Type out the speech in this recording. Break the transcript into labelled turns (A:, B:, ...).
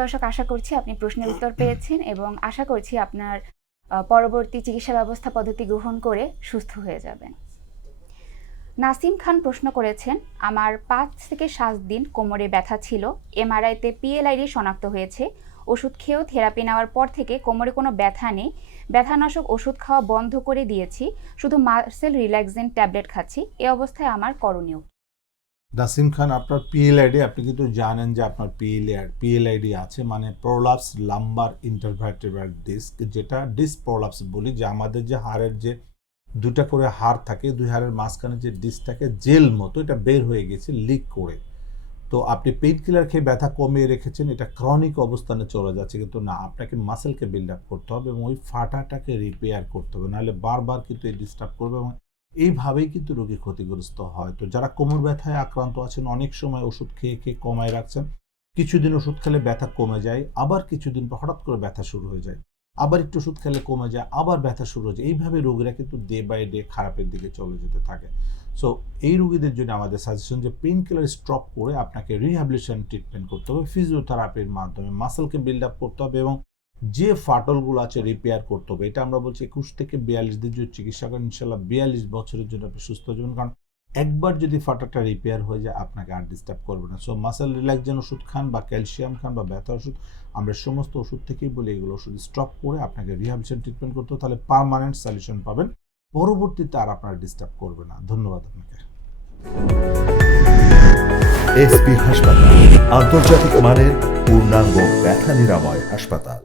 A: দর্শক, আশা করছি আপনি প্রশ্নের উত্তর পেয়েছেন এবং আশা করছি আপনার পরবর্তী চিকিৎসা ব্যবস্থা পদ্ধতি গ্রহণ করে সুস্থ হয়ে যাবেন। নাসিম খান প্রশ্ন করেছেন, আমার পাঁচ থেকে সাত দিন কোমরে ব্যথা ছিল, এমআরআইতে পিএলআইডি শনাক্ত হয়েছে, ওষুধ খেয়েও থেরাপি নেওয়ার পর থেকে কোমরে কোনো ব্যথা নেই, ব্যথানাশক ওষুধ খাওয়া বন্ধ করে দিয়েছি, শুধু মার্সেল রিল্যাক্সেন ট্যাবলেট খাচ্ছি, এ অবস্থায় আমার করণীয়
B: নাসিম খান, আপনার পিএলআইডি আপনি কিন্তু জানেন যে আপনার পিএলআইডি আছে মানে প্রোলাপস লাম্বার ইন্টারভার্টেব্রাল ডিস্ক যেটা ডিস্ক প্রোলাপস বলি, যে আমাদের যে হাড়ের যে দুটা করে হাড় থাকে, দুই হাড়ের মাঝখানে যে ডিস্ক থাকে জেল মতো এটা বের হয়ে গেছে লিক করে। তো আপনি পেইন কিলার খেয়ে ব্যথা কমিয়ে রেখেছেন, এটা ক্রনিক অবস্থানে চলে যাচ্ছে, কিন্তু না, আপনাকে মাসেলকে বিল্ড আপ করতে হবে এবং ওই ফাটাটাকে রিপেয়ার করতে হবে, নাহলে বারবার কিন্তু এই ডিস্টার্ব করবে এবং এইভাবেই কিন্তু রোগী ক্ষতিগ্রস্ত হয়। তো যারা কোমর ব্যথায় আক্রান্ত আছেন, অনেক সময় ওষুধ খেয়ে খেয়ে কমায় রাখছেন। কিছুদিন ওষুধ খেলে ব্যথা কমে যায়, আবার কিছুদিন পর হঠাৎ করে ব্যথা শুরু হয়ে যায়। আবার একটু ওষুধ খেলে কমে যায়, আবার ব্যথা শুরু হয়ে যায়। এইভাবে রোগীরা কিন্তু ডে বাই ডে খারাপের দিকে চলে যেতে থাকে। সো এই রোগীদের জন্য আমাদের সাজেশন যে পেইন কিলার স্টপ করে আপনাকে রিহ্যাবিলিটেশন ট্রিটমেন্ট করতে হবে। ফিজিওথেরাপির মাধ্যমে মাসেলকে বিল্ড আপ করতে হবে এবং যে ফাটলগুলো আছে রিপেয়ার করতে হবে, এটা আমরা বলছি একুশ থেকে বিয়াল্লিশ দিন যদি চিকিৎসা করেন, ইনশাল্লাহ বিয়াল্লিশ বছরের জন্য আপনি সুস্থ হয়ে কারণ একবার যদি ফাটাটা রিপেয়ার হয়ে যায়, আপনাকে আর ডিস্টার্ব করবে না। সো মাসেল রিল্যাক্সেন ওষুধ খান বা ক্যালসিয়াম খান বা ব্যথা ওষুধ, আমরা সমস্ত ওষুধ থেকেই বলি এগুলো ওষুধ স্টপ করে আপনাকে রিহ্যাবিলিটেশন ট্রিটমেন্ট করতে তাহলে পারমানেন্ট সলিউশন পাবেন। পরবর্তীতে আর আপনার ডিস্টার্ব করবে না। ধন্যবাদ আপনাকে।
C: এসপি হাসপাতাল, আন্তর্জাতিক মানের পূর্ণাঙ্গ ব্যথা নিরাময় হাসপাতাল।